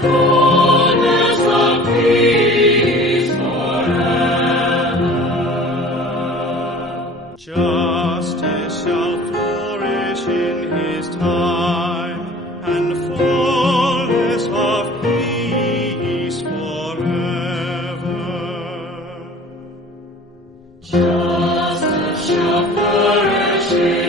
fullness of peace forever. Justice shall flourish in his time, and fullness of peace forever. Justice shall flourish in